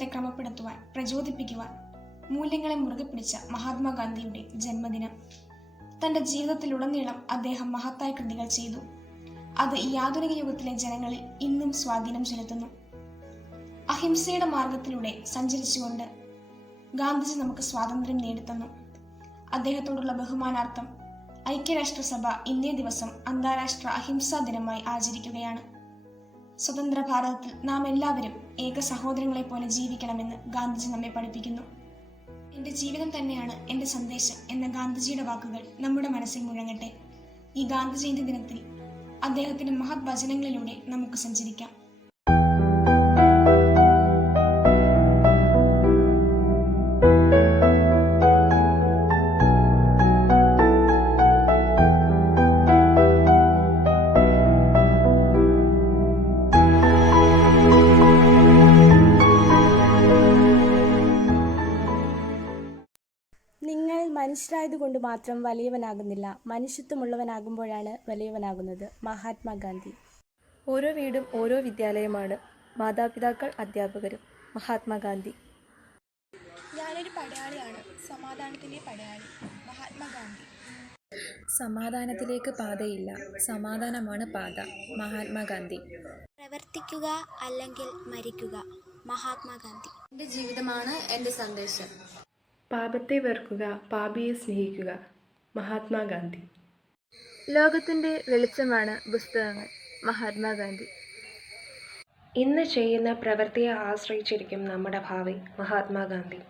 ജീവിതത്തെ ക്രമപ്പെടുത്തുവാൻ, പ്രചോദിപ്പിക്കുവാൻ മൂല്യങ്ങളെ മുറുകെ പിടിച്ച മഹാത്മാഗാന്ധിയുടെ ജന്മദിനം. തന്റെ ജീവിതത്തിലുടനീളം അദ്ദേഹം മഹത്തായ കൃതികൾ ചെയ്തു. അത് ഈ ആധുനിക യുഗത്തിലെ ജനങ്ങളിൽ ഇന്നും സ്വാധീനം ചെലുത്തുന്നു. അഹിംസയുടെ മാർഗത്തിലൂടെ സഞ്ചരിച്ചുകൊണ്ട് ഗാന്ധിജി നമുക്ക് സ്വാതന്ത്ര്യം നേടിത്തന്നു. അദ്ദേഹത്തോടുള്ള ബഹുമാനാർത്ഥം ഐക്യരാഷ്ട്രസഭ ഇന്നേ ദിവസം അന്താരാഷ്ട്ര അഹിംസാ ദിനമായി ആചരിക്കുകയാണ്. സ്വതന്ത്ര ഭാരതത്തിൽ നാം എല്ലാവരും ഏക സഹോദരങ്ങളെ പോലെ ജീവിക്കണമെന്ന് ഗാന്ധിജി നമ്മെ പഠിപ്പിക്കുന്നു. എൻ്റെ ജീവിതം തന്നെയാണ് എൻ്റെ സന്ദേശം എന്ന ഗാന്ധിജിയുടെ വാക്കുകൾ നമ്മുടെ മനസ്സിൽ മുഴങ്ങട്ടെ. ഈ ഗാന്ധി ജയന്തി ദിനത്തിൽ അദ്ദേഹത്തിന്റെ മഹത് വചനങ്ങളിലൂടെ നമുക്ക് സഞ്ചരിക്കാം. നിങ്ങൾ മനുഷ്യരായതുകൊണ്ട് മാത്രം വലിയവനാകുന്നില്ല, മനുഷ്യത്വമുള്ളവനാകുമ്പോഴാണ് വലിയവനാകുന്നത്. മഹാത്മാഗാന്ധി. ഓരോ വീടും ഓരോ വിദ്യാലയമാണ്, മാതാപിതാക്കൾ അധ്യാപകരും. മഹാത്മാഗാന്ധി. ഞാനൊരു പടയാളിയാണ്, സമാധാനത്തിൻ്റെ പടയാളി. മഹാത്മാഗാന്ധി. സമാധാനത്തിലേക്ക് പാതയില്ല, സമാധാനമാണ് പാത. മഹാത്മാഗാന്ധി. പ്രവർത്തിക്കുക അല്ലെങ്കിൽ മരിക്കുക. മഹാത്മാഗാന്ധി. എൻ്റെ ജീവിതമാണ് എൻ്റെ സന്ദേശം. പാപത്തെ വെറുക്കുക, പാപിയെ സ്നേഹിക്കുക. മഹാത്മാഗാന്ധി. ലോകത്തിൻ്റെ വെളിച്ചമാണ് പുസ്തകങ്ങൾ. മഹാത്മാഗാന്ധി. ഇന്ന് ചെയ്യുന്ന പ്രവൃത്തിയെ ആശ്രയിച്ചിരിക്കും നമ്മുടെ ഭാവി. മഹാത്മാഗാന്ധി.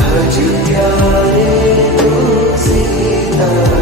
भज प्यारे तू सीता।